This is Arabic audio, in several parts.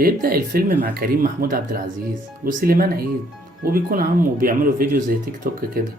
بيبدأ الفيلم مع كريم محمود عبد العزيز وسليمان عيد، وبيكون عمه وبيعملوا فيديو زي تيك توك كده،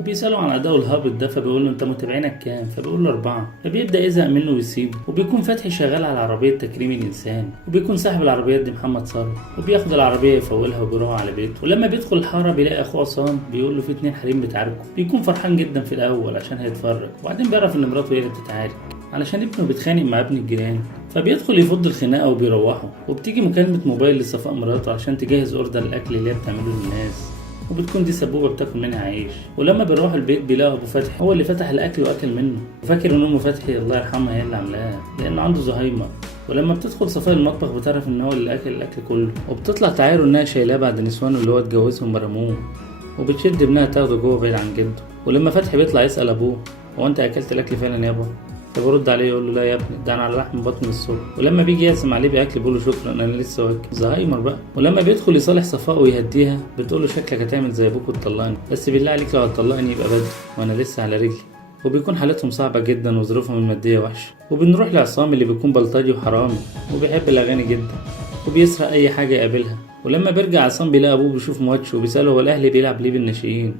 وبيسألوا عن أداء الهابط ده، فبيقول له أنت متابعينك كام؟ فبيقول له 4. فبيبدأ يزهق منه ويسيبه، وبيكون فتحي شغال على عربية تكريم الإنسان، وبيكون صاحب العربيات دي محمد ثروت، وبياخد العربية يفولها وبيروح على بيته. ولما بيدخل الحارة بيلاقي أخوه عصام بيقول له في 2 حريم بيتعاركوا. بيكون فرحان جدا في الأول عشان هيتفرج، وبعدين بيعرف إن مراته هي اللي بتتعارك علشان ابنه بيتخانق مع ابن الجيران. فبيدخل يفض الخناقة وبيروحوا، وبتيجي مكالمة موبايل لصفاء مراته عشان تجهز أوردر الأكل اللي هي بتعمله للناس، وبتكون دي سبوبة بتاكل منها عيش. ولما بيروحوا البيت بيلاقوا أبو فتحي هو اللي فتح الأكل وأكل منه، وفاكر إن أم فتحي الله يرحمها هي اللي عاملاها لأن عنده زهايمر. ولما بتدخل صفاء المطبخ بتعرف إن هو اللي أكل الأكل كله، وبتطلع تعايره إنها شايلاه بعد نسوانه اللي هو اتجوزهم برموه، وبتشد ابنها تاخده جوه بعيد عن جده. ولما فتحي بيطلع يسأل أبوه هو أنت أكلت الأكل فعلا يابا؟ فبرد عليه يقول له لا يا ابني، ده انا على لحم بطن الصبح. ولما بيجي يقسم عليه باكل بيقول له شكرا انا لسه واكل. زهايمر بقى. ولما بيدخل يصالح صفاء ويهديها بتقول له شكلك هتعمل زي ابوك وتطلقني، بس بالله عليك لو هتطلقني يبقى بدري وانا لسه على رجلي. وبيكون حالتهم صعبه جدا وظروفهم الماديه وحشه. وبنروح لعصام اللي بيكون بلطجي وحرامي وبيحب الاغاني جدا، وبيسرق اي حاجه يقابلها. ولما بيرجع عصام بيلاقي ابوه بيشوف ماتش وبيساله هو الاهلي بيلعب ليه بالناشئين،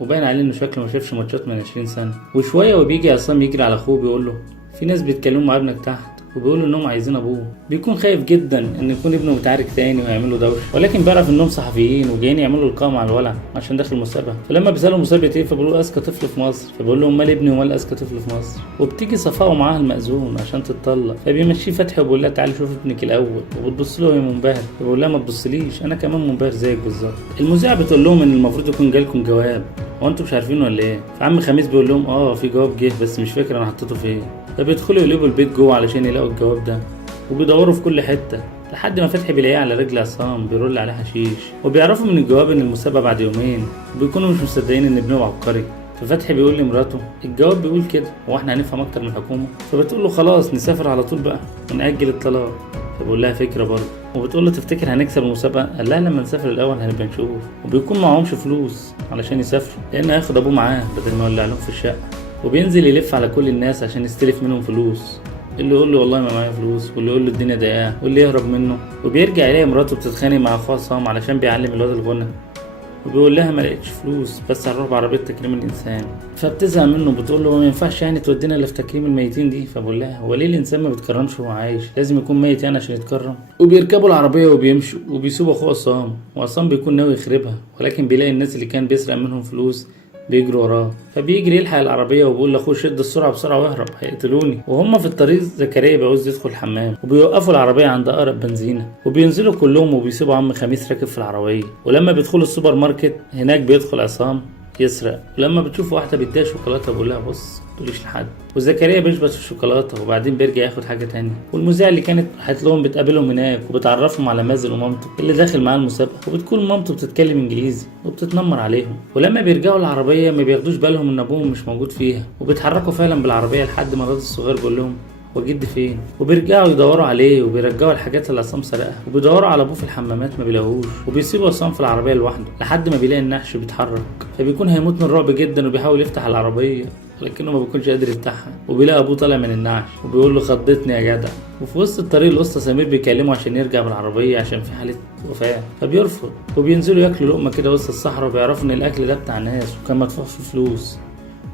وباين عليه انه شكله ما شافش ماتشات من 20 سنه. وشويه وبيجي عصام يجري على اخوه بيقول له في ناس بيتكلموا مع ابنك تحت وبيقولوا انهم عايزين ابوه. بيكون خايف جدا ان يكون ابنه متعارك تاني ويعملوا دوشه، ولكن بيعرف انهم صحفيين وجايين يعملوا لقاء مع الولع عشان داخل مسابقه. فلما بيسالوا مسابقه ايه فبيقولوا اذكى طفل في مصر، فبيقول لهم مال ابني ومال اذكى طفل في مصر. وبتيجي صفاء ومعاها المأذون عشان تتطلق، فبيمشيه فتحي وبيقول لها تعالي شوف ابنك الاول، وبتبص له وهي منبهر، فبيقول لها ما تبصليش انا كمان منبهر زيك بالظبط. المذيعه بتقول لهم ان المفروض يكون جالكم جواب، هو انتوا مش عارفين ولا ايه؟ فعم خميس بيقول لهم في جواب جه بس مش فاكر انا حطيته فين. فبيدخلوا يقلبوا البيت جوه علشان يلاقوا الجواب ده، وبيدوروا في كل حته لحد ما فتحي بيلاقيه على رجل عصام بيرول عليه حشيش. وبيعرفوا من الجواب ان المسابقه بعد يومين، وبيكونوا مش مصدقين ان ابنهم عبقري. ففتحي بيقول لمراته الجواب بيقول كده، هو احنا هنفهم اكتر من الحكومه؟ فبتقول له خلاص نسافر على طول بقى ونأجل الطلاق. فبقول لها فكره برضه، وبتقول له تفتكر هنكسب المسابقه؟ قال لها لما نسافر الاول هنبقى نشوف. وبيكون معهمش فلوس علشان يسافروا لان هياخد ابوه معاه بدل ما يولع لهم في الشقه. وبينزل يلف على كل الناس عشان يستلف منهم فلوس، اللي يقول له والله ما معايا فلوس، واللي يقول له الدنيا ضيقه، واللي يهرب منه. وبيرجع يلاقي مراته بتتخانق مع اخوها عصام علشان بيعلم الواد الغنى، وبيقول لها ما لقيتش فلوس بس هنروح بعربيه تكريم الانسان. فبتزهق منه بتقول له ما ينفعش يعني تودينا اللي في تكريم الميتين دي. فبقول لها هو ليه الانسان ما بيتكرمش وهو عايش؟ لازم يكون ميت يعني عشان يتكرم؟ وبيركبوا العربيه وبيمشوا وبيسيبوا اخوه عصام، وعصام بيكون ناوي يخربها، ولكن بيلاقي الناس اللي كان بيسرق منهم فلوس بيجروا وراه. فبيجري يلحق العربيه وبيقول لاخوه شد السرعه بسرعه واهرب هيقتلوني. وهم في الطريق زكريا بيعوز يدخل الحمام، وبيوقفوا العربيه عند اقرب بنزينه، وبينزلوا كلهم وبيسيبوا عم خميس راكب في العربيه. ولما بيدخلوا السوبر ماركت هناك بيدخل عصام يسرق. ولما بتشوف واحده بتديها شوكولاته بيقول لها بص متقوليش لحد. وزكريا بيشبط الشوكولاته وبعدين بيرجع ياخد حاجه تانية. والمذيعه اللي كانت راحت لهم بتقابلهم هناك وبتعرفهم على مازن ومامته اللي داخل معاه المسابقه، وبتكون مامته بتتكلم انجليزي وبتتنمر عليهم. ولما بيرجعوا العربيه ما بياخدوش بالهم ان ابوهم مش موجود فيها، وبيتحركوا فعلا بالعربيه لحد ما الراجل الصغير بيقول لهم وجد فين. وبيرجعوا يدوروا عليه وبيرجعوا الحاجات اللي عصام سرقها، وبيدوروا على ابوه في الحمامات ما بيلاقوهوش، وبيسيبوا عصام في العربيه لوحده لحد ما بيلاقي النحش بيتحرك. فبيكون هيموت من الرعب جدا وبيحاول يفتح العربيه لكنه ما بيكونش قادر يفتحها، وبيلاقي ابوه طالع من النعش وبيقول له خضتني يا جدع. وفي وسط الطريق الاسطى سمير بيكلمه عشان يرجع بالعربيه عشان في حاله وفاه، فبيرفض. وبينزلوا ياكلوا لقمه كده وسط الصحراء، وبيعرفوا ان الاكل ده بتاع ناس وكان مدفوع فيه فلوس.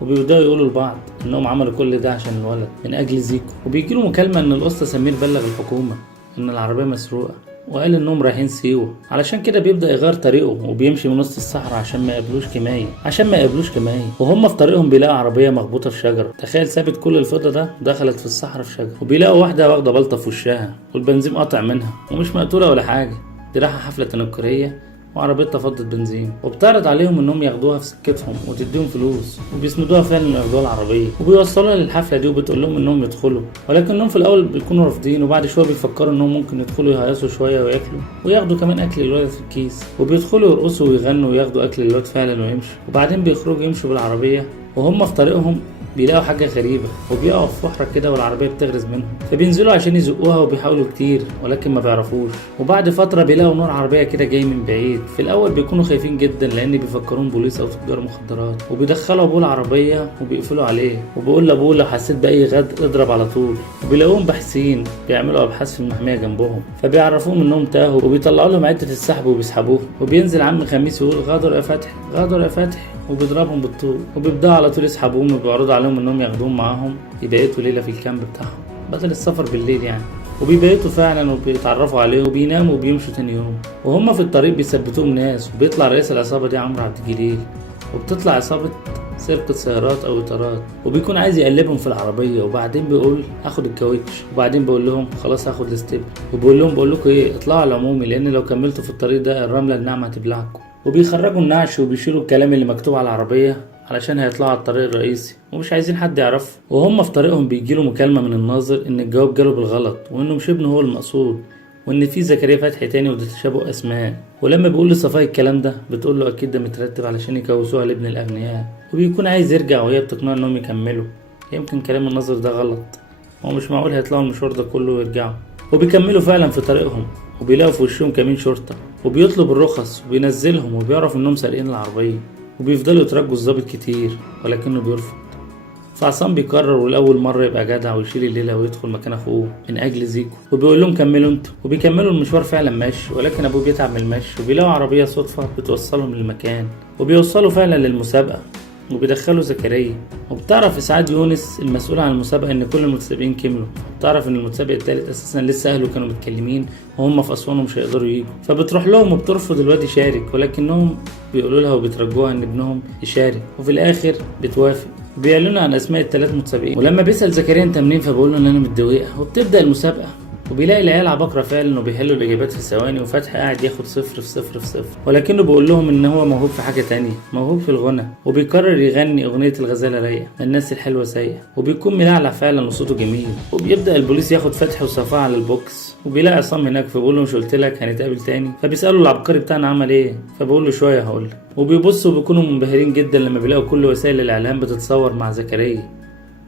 وبيبداوا يقولوا لبعض انهم عملوا كل ده عشان الولد من اجل زيكو. وبيجيله مكالمه ان الاسطى سمير بلغ الحكومه ان العربيه مسروقه، وقال انهم رايحين سيوه. علشان كده بيبدا يغير طريقه وبيمشي من وسط الصحراء عشان ما يقابلوش كمائي. وهم في طريقهم بيلاقوا عربيه مخبوطه في شجره. تخيل سابت كل الفضه ده دخلت في الصحراء في شجره. وبيلاقوا واحده واخده بلطه في وشها والبنزين قاطع منها ومش مقتوله ولا حاجه، دي رايحه حفله تنكريه وعربيتها فضت بنزين. وبتعرض عليهم انهم ياخدوها في سكتهم وتديهم فلوس، وبيسندوها فعلا ياخدوها العربيه وبيوصلوها للحفله دي، وبتقول لهم انهم يدخلوا، ولكنهم في الاول بيكونوا رافضين، وبعد شويه بيفكروا انهم ممكن يدخلوا يهيصوا شويه وياكلوا وياخدوا كمان اكل الولد في الكيس. وبيدخلوا يرقصوا ويغنوا وياخدوا اكل الولد فعلا ويمشوا. وبعدين بيخرجوا يمشوا بالعربيه، وهم في طريقهم بيلاقوا حاجة غريبة وبيقعوا في فحرة كده والعربية بتغرز منهم، فبينزلوا عشان يزقوها وبيحاولوا كتير ولكن ما بيعرفوش. وبعد فترة بيلاقوا نور عربية كده جاي من بعيد. في الأول بيكونوا خايفين جدا لأن بيفكرون بوليس أو تجار مخدرات، وبيدخلوا أبوه العربية وبيقفلوا عليه وبيقول لأبوه لو حسيت بأي غد اضرب على طول. وبيلاقوهم باحثين بيعملوا أبحاث في المحمية جنبهم، فبيعرفوهم إنهم تاهوا وبيطلعوا لهم عدة السحب وبيسحبوهم. وبينزل عم خميس يقول غادر يا فتحي غادر يا فتحي وبيضربهم بالطوب، وبيبدأوا على طول يسحبوهم وبيعرضوا عليهم انهم ياخدوهم معاهم يبيتوا ليلة في الكامب بتاعهم بدل السفر بالليل يعني. وبيبيتوا فعلا وبيتعرفوا عليه وبيناموا وبيمشوا تاني يوم. وهم في الطريق بيثبتوهم ناس، وبيطلع رئيس العصابة دي عمرو عبد الجليل، وبتطلع عصابة سرقة سيارات أو إطارات، وبيكون عايز يقلبهم في العربية. وبعدين بيقول هاخد الكاوتش، وبعدين بيقول لهم خلاص هاخد الستيب، وبيقول لهم بقول لكم ايه اطلعوا على العمومي لأن لو كملتوا في الطريق ده الرملة الناعمة هتبلعكم. وبيخرجوا النعش وبيشيلوا الكلام اللي مكتوب على العربية علشان هيطلعوا على الطريق الرئيسي ومش عايزين حد يعرفه. وهم في طريقهم بيجيله مكالمة من الناظر ان الجواب جاله بالغلط وانه مش ابنه هو المقصود، وان في زكريا فتحي تاني وده تشابه اسماء. ولما بيقول لصفاء الكلام ده بتقول له اكيد ده مترتب علشان يكوسوها لابن الاغنياء، وبيكون عايز يرجع وهي بتقنعه انهم يكملوا. يمكن كلام الناظر ده غلط، هو مش معقول هيطلعوا المشوار ده كله ويرجعوا. وبيكملوا فعلا في طريقهم وبيلاقوا في وشهم كمين شرطة وبيطلب الرخص وبينزلهم وبيعرف انهم سارقين العربية، وبيفضلوا يترجوا الضابط كتير ولكنه بيرفض. فعصام بيقرر ولأول مرة يبقى جدع ويشيل الليلة ويدخل مكان أخوه من أجل زيكو، وبيقول لهم كملوا انتوا. وبيكملوا المشوار فعلا ماشي، ولكن أبوه بيتعب من المشي وبيلاقوا عربية صدفة بتوصلهم للمكان، وبيوصلوا فعلا للمسابقة وبيدخلوا زكريا. وبتعرف إسعاد يونس المسؤول عن المسابقة إن كل المتسابقين كملوا. بتعرف إن المتسابق التالت أساسا لسه أهله كانوا متكلمين وهم في أسوان ومش هيقدروا ييجوا، فبتروح لهم وبترفض الواد يشارك، ولكنهم بيقولوا لها وبترجوها إن ابنهم يشارك، وفي الآخر بتوافق. بيعلنوا عن أسماء الثلاث متسابقين. ولما بيسأل زكريا أنت منين فبقول له إن أنا متدوقة، وبتبدأ المسابقة وبيلاقي العيال عباقرة فعلا وبيحلوا الإجابات في ثواني، وفتحي قاعد ياخد 0 في 0 في 0، ولكنه بيقول لهم إن هو موهوب في حاجة تانية، موهوب في الغنى، وبيقرر يغني أغنية الغزالة رايقة الناس الحلوة سايقة، وبيكون ملعلع فعلا وصوته جميل. وبيبدأ البوليس ياخد فتحي وصفاء على البوكس، وبيلاقي عصام هناك فبيقول له مش قلت لك هنتقابل تاني؟ فبيسألوا العبقري بتاعنا عمل إيه؟ فبقول له شوية هقول لك. وبيبصوا وبيكونوا منبهرين جدا لما بيلاقوا كل وسائل الإعلام بتتصور مع زكريا،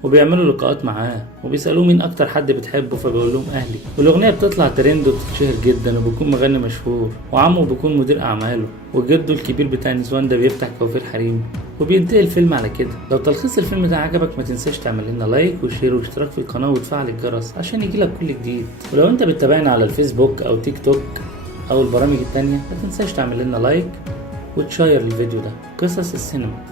وبيعملوا لقاءات معاه وبيسألوه مين أكتر حد بتحبه فبيقول لهم أهلي. والأغنية بتطلع ترند وبتتشهر جدا، وبيكون مغني مشهور، وعمه بيكون مدير أعماله، وجده الكبير بتاع نسوان ده بيفتح كوافير حريم. وبينتهي الفيلم على كده. لو تلخيص الفيلم ده عجبك ما تنساش تعمل لنا لايك وشير واشتراك في القناة وتفعل الجرس عشان يجيلك كل جديد. ولو انت بتتابعنا على الفيسبوك أو تيك توك أو البرامج التانية ما تنساش تعمل لنا لايك وتشير الفيديو ده. قصص السينما.